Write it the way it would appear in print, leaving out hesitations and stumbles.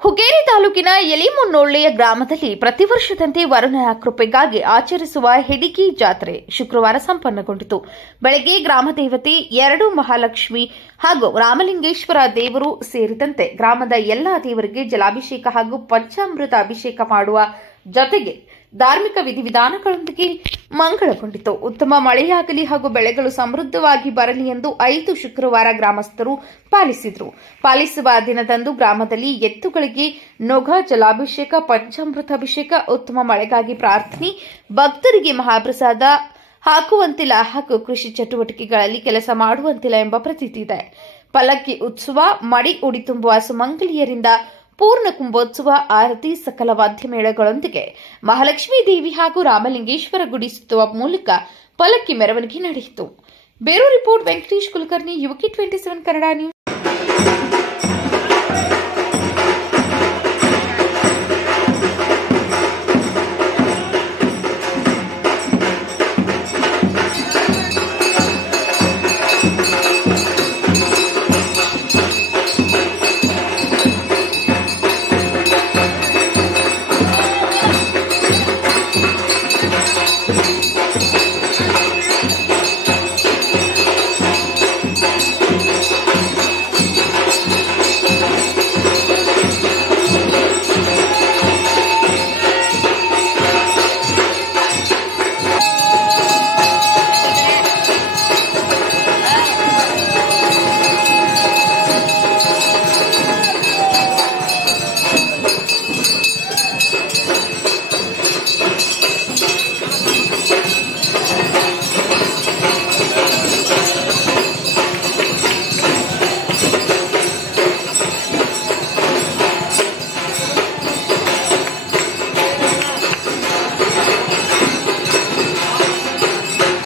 ಹುಕ್ಕೇರಿ ತಾಲೂಕಿನ ಯಲಿಮುನ್ನೊಳ್ಳೆಯ ಗ್ರಾಮದಲ್ಲಿ ಪ್ರತಿ ವರ್ಷದಂತೆ ವರುಣನ ಕೃಪೆಗಾಗಿ ಆಚರಿಸುವ ಹಿಡಿಕಿ ಜಾತ್ರೆ ಶುಕ್ರವಾರ ಸಂಪನ್ನಗೊಂಡಿತು. ಬೆಳಗ್ಗೆ ಗ್ರಾಮ ದೇವತೆ ಎರಡು ಮಹಾಲಕ್ಷ್ಮಿ ಹಾಗೂ ರಾಮಲಿಂಗೇಶ್ವರ ದೇವರು ಸೇರಿದಂತೆ ಗ್ರಾಮದ ಎಲ್ಲಾ ದೇವರಿಗೆ ಜಲಾಭಿಷೇಕ ಹಾಗೂ ಪಂಚಾಮೃತ ಅಭಿಷೇಕ ಮಾಡುವ ಜೊತೆಗೆ ಧಾರ್ಮಿಕ ವಿಧಿವಿಧಾನಗಳೊಂದಿಗೆ ಮಂಗಳಗೊಂಡಿತು. ಉತ್ತಮ ಮಳೆಯಾಗಲಿ ಹಾಗೂ ಬೆಳೆಗಳು ಸಮೃದ್ಧವಾಗಿ ಬರಲಿ ಎಂದು 5 ಶುಕ್ರವಾರ ಗ್ರಾಮಸ್ಥರು ಪಾಲಿಸುವ ದಿನದಂದು ಗ್ರಾಮದಲ್ಲಿ ಎತ್ತುಗಳಿಗೆ ನೊಗ ಜಲಾಭಿಷೇಕ, ಪಂಚಾಮೃತ ಅಭಿಷೇಕ, ಉತ್ತಮ ಮಳೆಗಾಗಿ ಪ್ರಾರ್ಥನೆ, ಭಕ್ತರಿಗೆ ಮಹಾಪ್ರಸಾದ ಹಾಕುವಂತಿಲ್ಲ ಹಾಗೂ ಕೃಷಿ ಚಟುವಟಿಕೆಗಳಲ್ಲಿ ಕೆಲಸ ಮಾಡುವಂತಿಲ್ಲ ಎಂಬ ಪ್ರತೀತಿ ಇದೆ. ಪಲ್ಲಕ್ಕಿ ಉತ್ಸವ, ಮಡಿ ಉಡಿ ತುಂಬುವ ಸುಮಂಗಲಿಯರಿಂದ ಪೂರ್ಣ ಕುಂಭೋತ್ಸವ, ಆರತಿ, ಸಕಲ ವಾದ್ಯಮೇಳಗಳೊಂದಿಗೆ ಮಹಾಲಕ್ಷ್ಮೀ ದೇವಿ ಹಾಗೂ ರಾಮಲಿಂಗೇಶ್ವರ ಗುಡಿ ಸುತ್ತುವ ಮೂಲಕ ಪಲ್ಲಕ್ಕಿ ಮೆರವಣಿಗೆ ನಡೆಯಿತು. ಬ್ಯೂರೋ ರಿಪೋರ್ಟ್ ವೆಂಕಟೇಶ್ ಕುಲಕರ್ಣಿ, ಯುವಕಿ 27 ಕನ್ನಡ ನ್ಯೂಸ್.